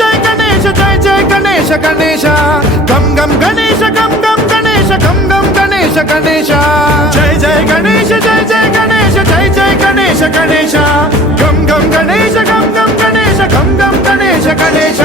జై గణేశ జయ గణేశ గణేశ గం గం గణేశ గం గం గణేశ గం గం గణేశ గణేశ జయ గణేశ జయ గణేశ జయ గణేశ గణేశ గం గం గణేశ గం గం గణేశ గం గం గణేశ గణేశ